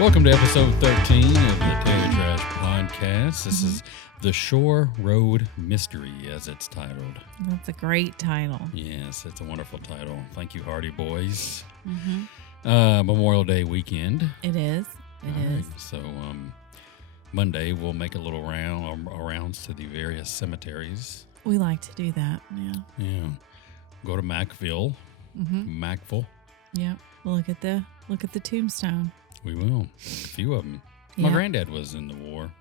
Welcome to episode 13 of the Taylor Trash Podcast. This is The Shore Road Mystery, as it's titled. That's a great title. Yes, it's a wonderful title. Thank you, Hardy Boys. Memorial Day weekend. It is. It is. Right, so Monday we'll make a little rounds to the various cemeteries. We like to do that. Yeah. Yeah. Go to Macville. Macville. Yeah. We'll look at the tombstone. We will. A few of them. Yeah. My granddad was in the war.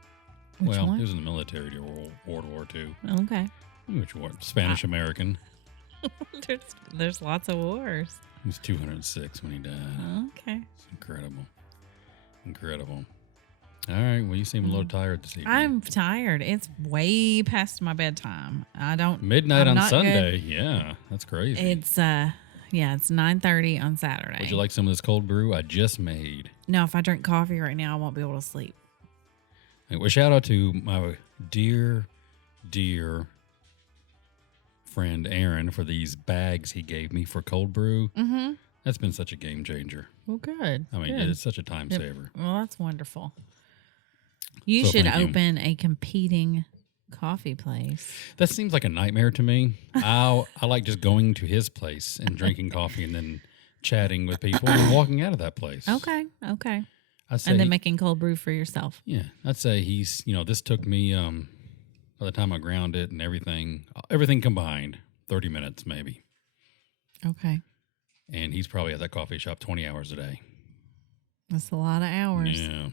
Which one? He was in the military during World War II. Okay. Which war? Spanish American. There's lots of wars. He was 206 when he died. Okay. It's incredible. All right. Well, you seem a little tired this evening. I'm tired. It's way past my bedtime. Midnight I'm on not Sunday. good. Yeah, that's crazy. It's 9:30 on Saturday. Would you like some of this cold brew I just made? No, if I drink coffee right now, I won't be able to sleep. Well, shout out to my dear friend Aaron for these bags he gave me for cold brew. Mm-hmm. That's been such a game changer. Well, good. I mean, Good. it's such a time saver. Well, that's wonderful. You So should thank you. open a competing coffee place. That seems like a nightmare to me. I like just going to his place and drinking coffee and then chatting with people and walking out of that place. Okay. I'd say And then making cold brew for yourself. yeah, I'd say he's, this took me, by the time I ground it and everything combined, 30 minutes maybe. Okay. And he's probably at that coffee shop 20 hours a day. That's a lot of hours. Yeah,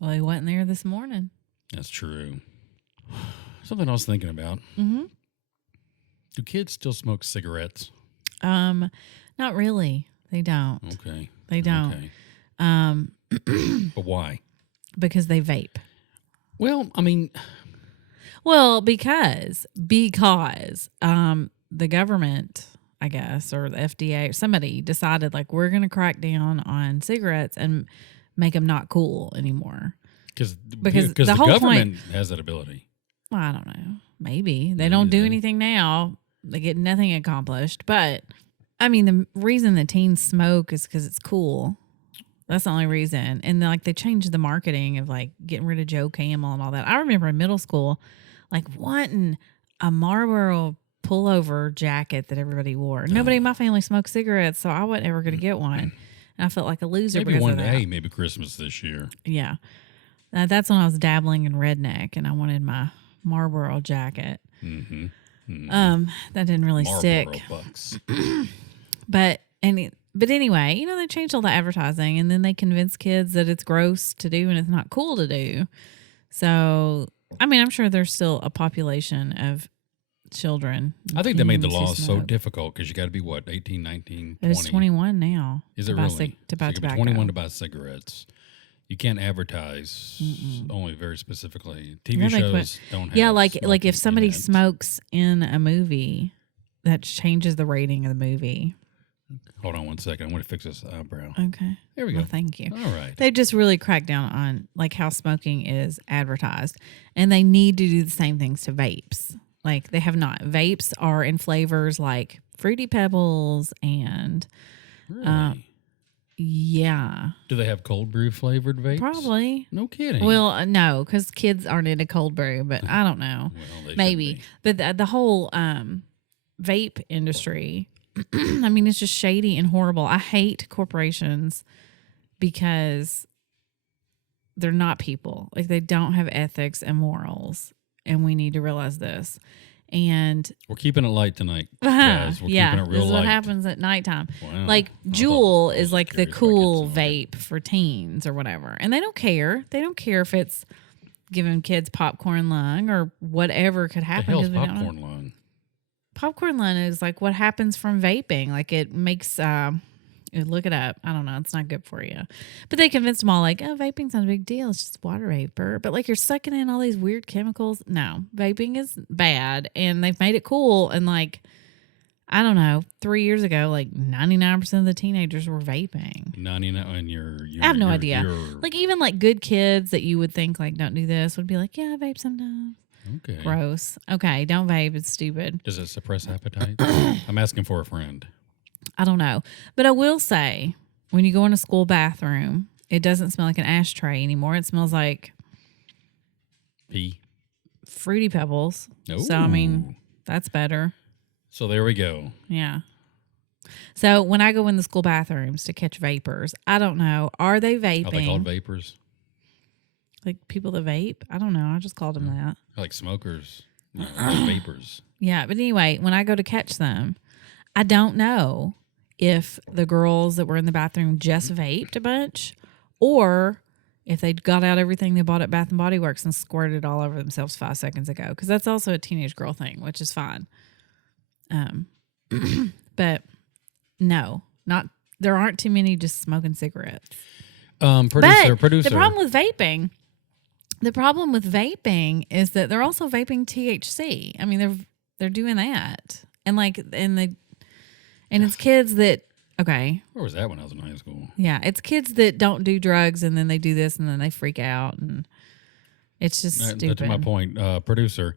Well, he wasn't there this morning. that's true. Something I was thinking about. Mm-hmm. Do kids still smoke cigarettes? Not really. They don't. Okay. They don't. Okay. But why? Because they vape. Well, I mean, because the government, I guess, or the FDA, or somebody decided like we're going to crack down on cigarettes and make them not cool anymore. because the the whole government has that ability. Well, I don't know. Maybe they don't do anything now. They get nothing accomplished. But I mean, the reason the teens smoke is because it's cool. That's the only reason. And they changed the marketing of like getting rid of Joe Camel and all that. I remember in middle school, like wanting a Marlboro pullover jacket that everybody wore. Nobody in my family smoked cigarettes, so I wasn't ever going to get one. And I felt like a loser Maybe because one of that. day, maybe Christmas this year. Yeah. That's when I was dabbling in redneck and I wanted my Marlboro jacket. Mm-hmm. That didn't really stick. Marlboro Bucks. But anyway, they changed all the advertising and then they convinced kids that it's gross to do and it's not cool to do. So, I mean, I'm sure there's still a population of children. I think they made the teens who laws so smoke. difficult because you got to be, 18, 19, 20? It's 21 now. Is it to buy really? to buy So you gotta be tobacco. 21 to buy cigarettes. You can't advertise only very specifically. TV Yeah, they shows quit. don't have Yeah, like if smoking somebody in it. smokes in a movie, that changes the rating of the movie. Hold on one second. I'm going to fix this eyebrow. Okay. There we go. Well, thank you. All right. They just really cracked down on like how smoking is advertised, and they need to do the same things to vapes. Like they have not. Vapes are in flavors like Fruity Pebbles and Really? yeah, Do they have cold brew flavored vapes? probably. No kidding. Well, no, because kids aren't into cold brew, but I don't know. Well, they Maybe, should but the whole vape industry, I mean, it's just shady and horrible. I hate corporations because they're not people. Like they don't have ethics and morals, and we need to realize this. And We're keeping it light tonight, guys. We're yeah, keeping it real this is light. what happens at nighttime. Wow. Like I Juul was is like the curious if I could cool smoke it. vape for teens or whatever, and they don't care. They don't care if it's giving kids popcorn lung or whatever could The happen. hell's 'cause we don't know. popcorn lung? Popcorn lung is like what happens from vaping. Like it makes, look it up. I don't know. It's not good for you. But they convinced them all like, oh, vaping's not a big deal. It's just water vapor. But like you're sucking in all these weird chemicals. No, vaping is bad. And they've made it cool. And like, I don't know, 3 years ago, like 99% of the teenagers were vaping. 99 and you're I have no idea. Like even like good kids that you would think like don't do this would be like, yeah, I vape sometimes. okay. Gross. Okay, don't vape. It's stupid. Does it suppress appetite? I'm asking for a friend. I don't know. But I will say, when you go in a school bathroom, it doesn't smell like an ashtray anymore. It smells like Pee. Fruity Pebbles. Oh. So, I mean, that's better. So there we go. Yeah. So when I go in the school bathrooms to catch vapors, I don't know. Are they vaping? Are they called vapors? Like people that vape? I don't know. I just called them that. Like smokers. No, like vapors. Yeah. But anyway, when I go to catch them, I don't know if the girls that were in the bathroom just vaped a bunch or if they got out everything they bought at Bath & Body Works and squirted all over themselves 5 seconds ago. Because that's also a teenage girl thing, which is fine. But no, there aren't too many just smoking cigarettes. Producer. The problem with vaping is that they're also vaping THC. I mean, they're doing that. And it's kids that okay. Where was that when I was in high school? Yeah, it's kids that don't do drugs and then they do this and then they freak out and it's just stupid. That's my point. Producer,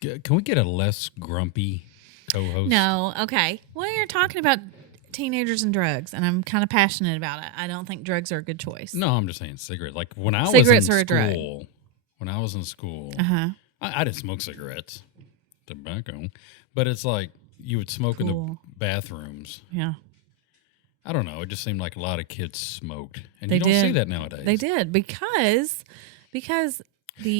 can we get a less grumpy co-host? No, okay. Well, you're talking about teenagers and drugs, and I'm kind of passionate about it. I don't think drugs are a good choice. No, I'm just saying cigarettes. Like when I cigarettes was are in a drug. school, when I was in school, I didn't smoke cigarettes, tobacco, but it's like you would smoke in the bathrooms. Yeah. I don't know. It just seemed like a lot of kids smoked, and They you don't did. see that nowadays. They did because Of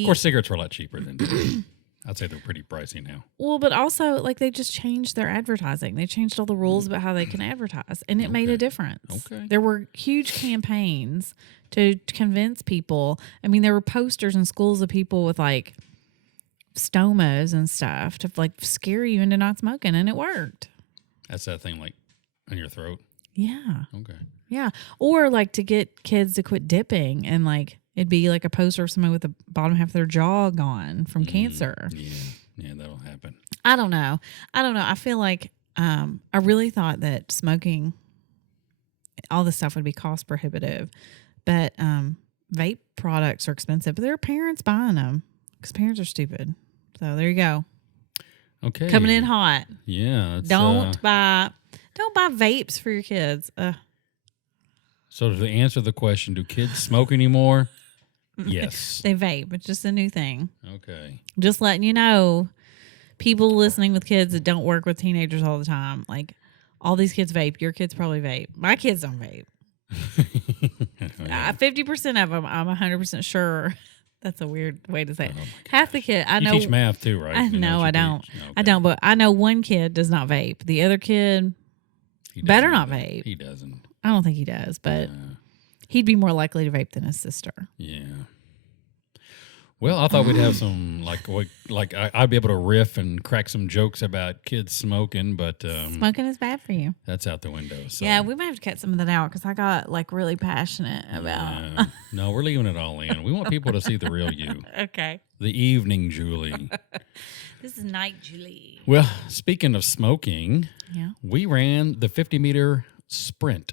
course, cigarettes were a lot cheaper than. I'd say they're pretty pricey now. Well, but also like they just changed their advertising. They changed all the rules about how they can advertise, and it made a difference. Okay. There were huge campaigns to convince people. I mean, there were posters in schools of people with like stomas and stuff to like scare you into not smoking, and it worked. That's that thing like in your throat. Yeah. Okay. Yeah. Or like to get kids to quit dipping and like it'd be like a poster of somebody with the bottom half of their jaw gone from cancer. Yeah, that'll happen. I don't know. I feel like I really thought that smoking, all this stuff would be cost prohibitive, but vape products are expensive. But there are parents buying them because parents are stupid. So there you go. Okay. Coming in hot. Yeah. Don't buy vapes for your kids. So to answer the question, do kids smoke anymore? Yes. They vape. It's just a new thing. Okay. Just letting you know, people listening with kids that don't work with teenagers all the time, like all these kids vape. Your kids probably vape. My kids don't vape. 50% of them, I'm 100% sure. That's a weird way to say it. Half the kid, I know. You teach math too, right? No, I don't. Okay. I don't, but I know one kid does not vape. The other kid better not vape. He doesn't. I don't think he does, but he'd be more likely to vape than his sister. Yeah. Well, I thought we'd have some I'd be able to riff and crack some jokes about kids smoking, but smoking is bad for you. That's out the window. So. Yeah, we might have to cut some of that out because I got like really passionate about. No, we're leaving it all in. We want people to see the real you. Okay. The evening Julie. This is night Julie. Well, speaking of smoking, we ran the 50-meter sprint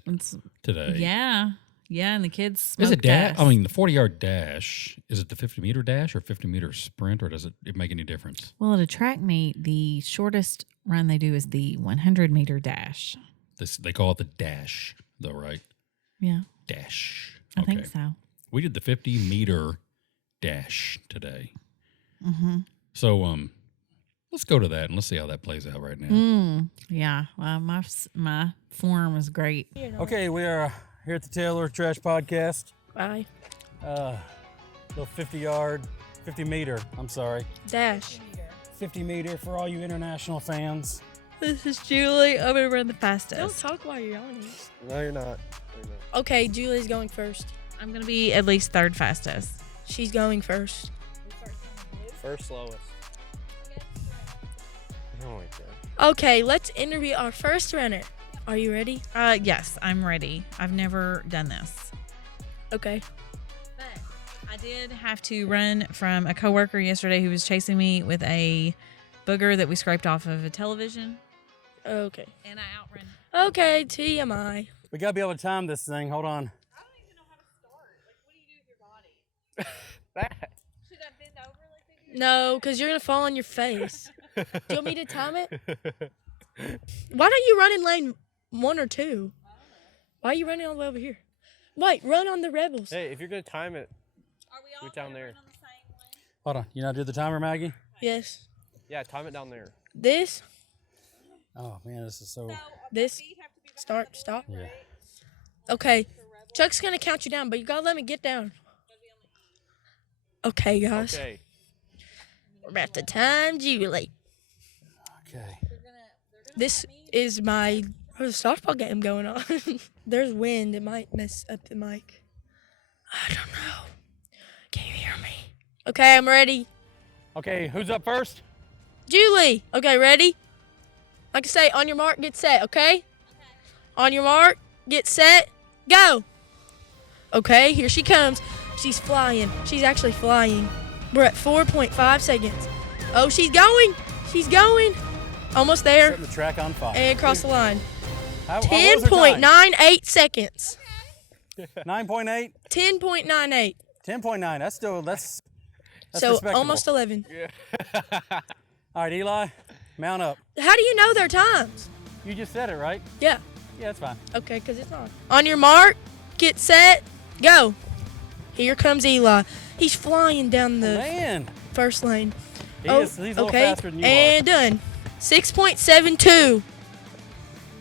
today. Yeah. Yeah, and the kids smoke Is it fast. I mean, the 40-yard dash, is it the 50-meter dash or 50-meter sprint, or does it make any difference? Well, at a track meet, the shortest run they do is the 100-meter dash. They call it the dash, though, right? Yeah. Dash. I think so. We did the 50-meter dash today. Mm-hmm. So let's go to that and let's see how that plays out right now. Yeah. Well, my form is great. Okay, we are here at the Taylor Trash Podcast. Bye. Little 50-meter, I'm sorry. Dash. 50-meter for all you international fans. This is Julie. I'm gonna run the fastest. Don't talk while you're yawning. No, you're not. Okay, Julie's going first. I'm going to be at least third fastest. She's going first. First slowest. Oh my God. Okay, let's interview our first runner. Are you ready? Yes, I'm ready. I've never done this. Okay. But I did have to run from a coworker yesterday who was chasing me with a booger that we scraped off of a television. Okay. And I outrun. Okay, TMI. We gotta be able to time this thing. Hold on. I don't even know how to start. Like, what do you do with your body? That. Should I bend over like they do? No, because you're gonna fall on your face. Do you want me to time it? Why don't you run in lane 1 or 2? Why are you running all the way over here? Wait, run on the Rebels. Hey, if you're gonna time it, do it down there. Hold on. You know how to do the timer, Maggie? Yes. Yeah, time it down there. This. Oh, man, this is so... This. Start. Stop. Yeah. Okay. Chuck's going to count you down, but you got to let me get down. Okay, guys. Okay. We're about to time Julie. Okay. This is my softball game going on. There's wind. It might mess up the mic. I don't know. Can you hear me? Okay, I'm ready. Okay, who's up first? Julie. Okay, ready? Like I say, on your mark, get set, okay? On your mark, get set, go. Okay, here she comes. She's flying. She's actually flying. We're at 4.5 seconds. Oh, she's going. She's going. Almost there. Setting the track on fire. And across the line. What was her time? 10.98 seconds. 9.8? 10.98. 10.9. That's So respectable. almost 11. All right, Eli, mount up. How do you know their times? You just said it, right? Yeah. Yeah, that's fine. Okay, because it's on. On your mark, get set, go. Here comes Eli. He's flying down the Man, first lane. he's a little faster than you and done. 6.72.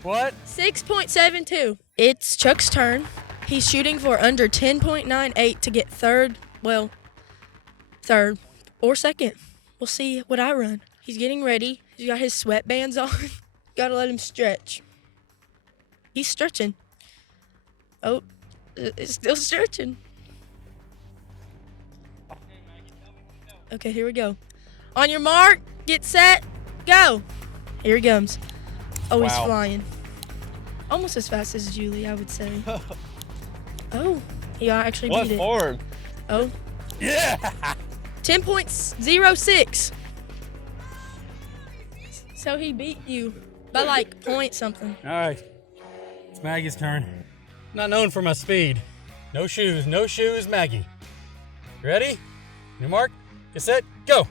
What? 6.72. It's Chuck's turn. He's shooting for under 10.98 to get third or second. We'll see what I run. He's getting ready. He's got his sweatbands on. Gotta let him stretch. He's stretching. Oh, it's still stretching. Okay, here we go. On your mark, get set, go. Here he comes. Oh, he's Wow. flying. Almost as fast as Julie, I would say. Oh, he actually What beat it. form? Oh, Yeah! 10.06. So he beat you by like point something. All right, it's Maggie's turn. Not known for my speed. No shoes, Maggie. You ready? Your mark, get set, go.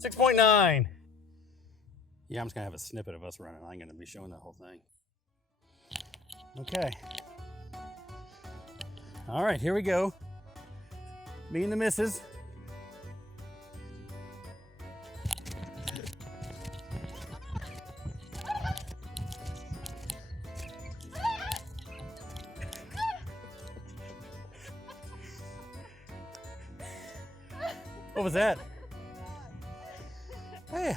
.9. Yeah, I'm just gonna have a snippet of us running. I ain't gonna be showing that whole thing. Okay. All right, here we go. Me and the missus. What was that? Hey,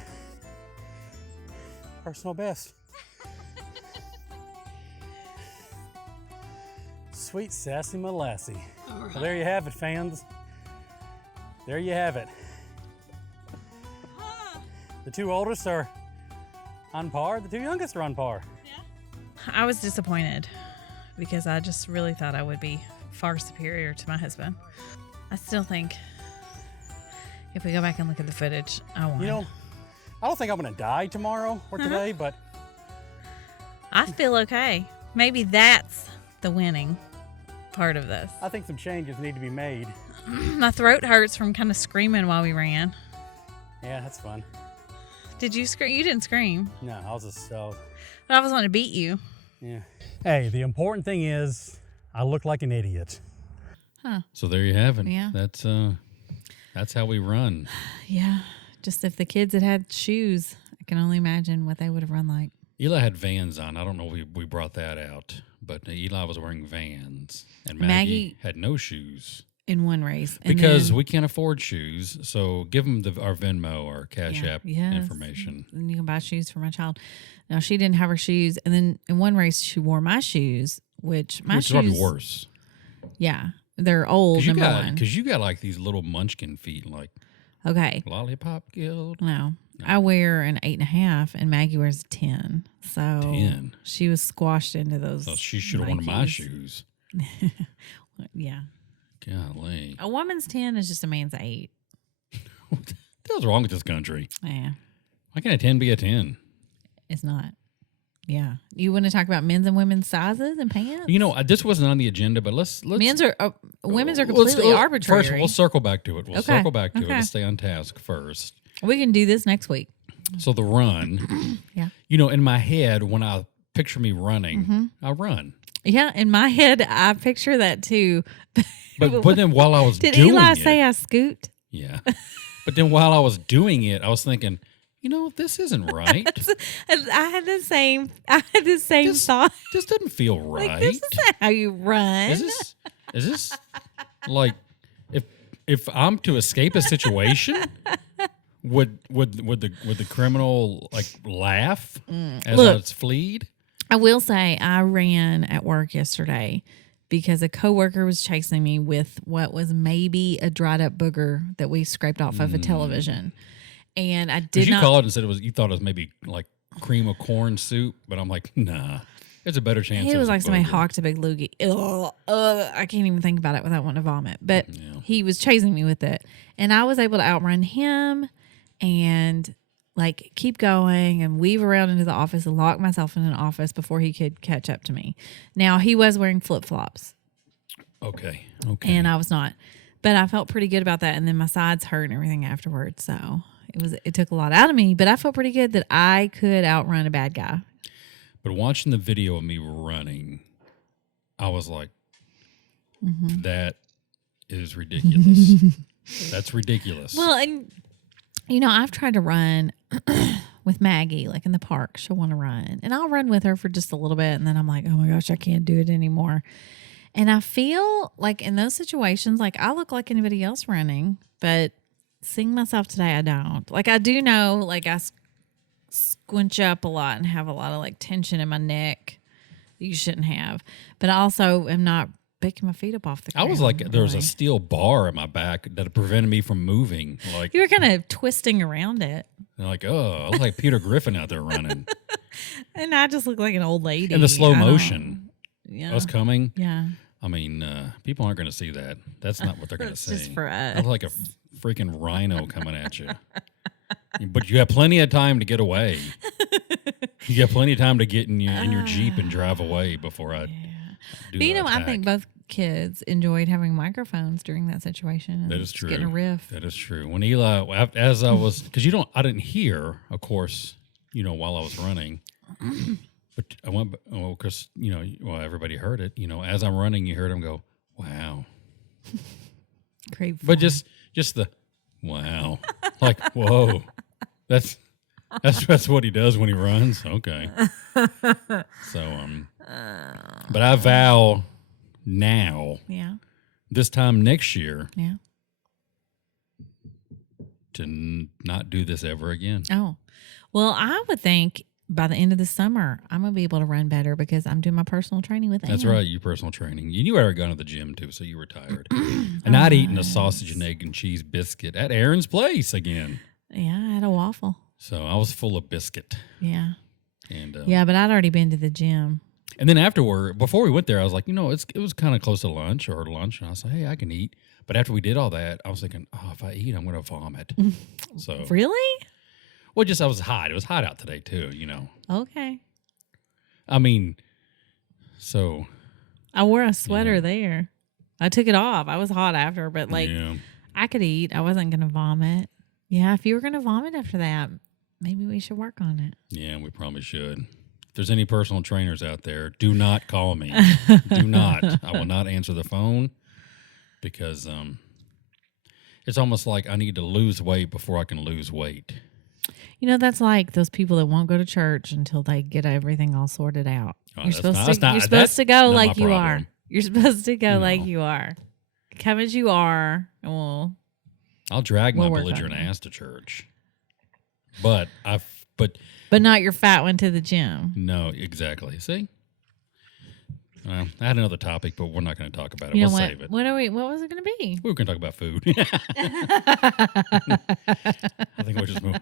personal best. Sweet sassy molassie. Well, there you have it, fans. There you have it. The two oldest are on par. The two youngest are on par. I was disappointed because I just really thought I would be far superior to my husband. I still think if we go back and look at the footage, I won. You know, I don't think I'm going to die tomorrow or today, but I feel okay. Maybe that's the winning part of this. I think some changes need to be made. My throat hurts from kind of screaming while we ran. Yeah, that's fun. Did you scream? You didn't scream. No, I was just But I was wanting to beat you. yeah. Hey, the important thing is I look like an idiot. So there you have it. Yeah. That's how we run. Yeah. Just if the kids had shoes, I can only imagine what they would have run like. Eli had Vans on. I don't know if we brought that out, but Eli was wearing Vans, and Maggie Maggie had no shoes in one race. And because then, we can't afford shoes. So give them our Venmo or Cash App yes, information. And you can buy shoes for my child. Now, she didn't have her shoes. And then in one race, she wore my shoes, which Which is probably worse. Yeah. They're old, number one. Because you got like these little munchkin feet, like Okay. Lollipop Guild. No. I wear an 8.5 and Maggie wears a 10. So 10. she was squashed into those. So she should have worn my Nikes. shoes. Yeah. Golly. A woman's 10 is just a man's 8. What the hell's wrong with this country? Yeah. Why can't a 10 be a 10? It's not. Yeah. You want to talk about men's and women's sizes and pants? You know, this wasn't on the agenda, but let's Women's are let's completely go- arbitrary. First, we'll circle back to it. We'll Okay, circle back to it. okay. Let's stay on task first. We can do this next week. So the run, Yeah. You know, in my head, when I picture me running, I run. Yeah, in my head, I picture that too. But then while I was Did doing Eli it, say I scoot? yeah. But then while I was doing it, I was thinking, you know, this isn't right. I had the same thought. This doesn't feel right. Like, this isn't how you run. Is this like if I'm to escape a situation, would the criminal like laugh as Look. I was fleed? I will say I ran at work yesterday because a coworker was chasing me with what was maybe a dried up booger that we scraped off of a television. And I did You not called and said you thought it was maybe like cream of corn soup, but I'm like, nah. There's a better chance. It was like somebody booger. hawked a big loogie. I can't even think about it without wanting to vomit. But he was chasing me with it. And I was able to outrun him and like keep going and weave around into the office and lock myself in an office before he could catch up to me. Now, he was wearing flip-flops. Okay. And I was not. But I felt pretty good about that. And then my sides hurt and everything afterwards. So it took a lot out of me. But I felt pretty good that I could outrun a bad guy. But watching the video of me running, I was like, that is ridiculous. That's ridiculous. Well, and you know, I've tried to run with Maggie, like in the park. She'll want to run. And I'll run with her for just a little bit. And then I'm like, oh my gosh, I can't do it anymore. And I feel like in those situations, like I look like anybody else running, but seeing myself today, I don't. Like I do know, like I squinch up a lot and have a lot of like tension in my neck that you shouldn't have. But I also am not picking my feet up off the ground. I was like, there was a really. steel bar in my back that prevented me from moving. Like You were kind of twisting around it. like, oh, I look like Peter Griffin out there running. And I just look like an old lady. And the slow I don't- motion, Yeah. us coming. Yeah. I mean, people aren't going to see that. That's not what they're going to It's see. just for I us. look like a freaking rhino coming at you. But you have plenty of time to get away. You have plenty of time to get in your Jeep and drive away before I do But you the know, I attack. think both kids enjoyed having microphones during that situation. And That is just true. Getting a riff. That is true. When Eli, as I was, because I didn't hear, of course, while I was running. But I went, because, everybody heard it. As I'm running, you heard him go, wow. Great. But just the, wow. Like, whoa. That's what he does when he runs. Okay. So, but I vow now, Yeah. this time next year, Yeah. to not do this ever again. Oh, well, I would think by the end of the summer, I'm going to be able to run better because I'm doing my personal training with That's Ann. right, you personal training. You knew I had gone to the gym too, so you were tired. And I'd eaten a sausage and egg and cheese biscuit at Aaron's place again. Yeah, I had a waffle. So I was full of biscuit. Yeah. And Yeah, but I'd already been to the gym. and then before we went there, I was like, it was kind of close to lunch or lunch, and I was like, hey, I can eat. But after we did all that, I was thinking, oh, if I eat, I'm going to vomit. So Really? well, just I was hot. It was hot out today too. Okay. I mean, so I wore a sweater there. I took it off. I was hot after, but yeah. I could eat. I wasn't going to vomit. Yeah, if you were going to vomit after that, maybe we should work on it. Yeah, we probably should. If there's any personal trainers out there, do not call me. Do not. I will not answer the phone because it's almost like I need to lose weight before I can lose weight. You know, that's like those people that won't go to church until they get everything all sorted out. Oh, You're that's supposed not- to. that's not- You're supposed that's to go not like my you problem. are. You're supposed to go like No. you are. Come as you are. And I'll drag We'll my work on belligerent it. ass to church. But but not your fat one to the gym. no, exactly. See? I had another topic, but we're not going to talk about it. You know We'll what? save it. What was it going to be? We were going to talk about food. I think we'll just move.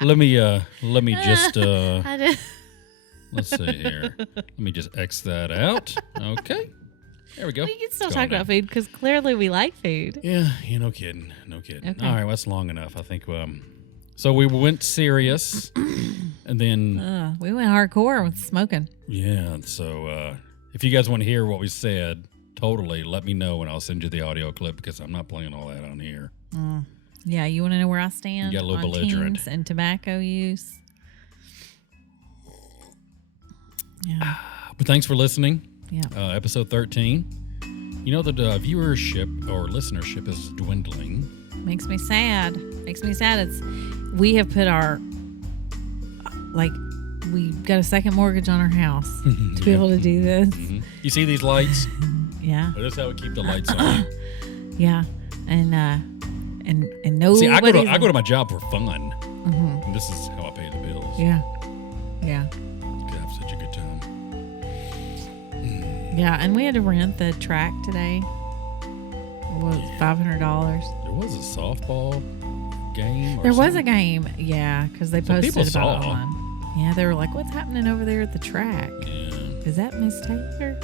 Let me just I did. let's see here. Let me just X that out. Okay. There we go. We can still It's talk gone now. about food because clearly we like food. Yeah, no kidding. No kidding. Okay. All right, well, that's long enough. I think so we went serious and then We went hardcore with smoking. yeah, so if you guys want to hear what we said, totally let me know and I'll send you the audio clip because I'm not playing all that on here. Yeah, you want to know where I stand You got a little on belligerent. teens and tobacco use? Yeah. But thanks for listening. Yeah. Episode 13. You know that viewership or listenership is dwindling. Makes me sad. We have put our, we got a second mortgage on our house to be able to do this. Mhm. You see these lights? Yeah. That's how we keep the lights on. Yeah. And no. See, I go to my job for fun. Mhm. And this is how I pay the bills. Yeah. Yeah. I have such a good time. Yeah. And we had to rent the track today. It was $500. There was a softball game. Or There was a something. game. Yeah. Because they Some people posted about it saw. online. Yeah. They were like, what's happening over there at the track? Yeah. Is that Miss Taylor?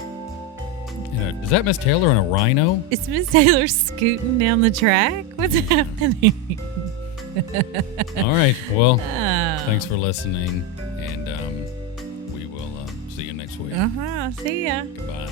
Yeah. Is that Miss Taylor and a rhino? Is Miss Taylor scooting down the track? What's happening? All right. Well, Oh. thanks for listening. And we will see you next week. See ya. Goodbye.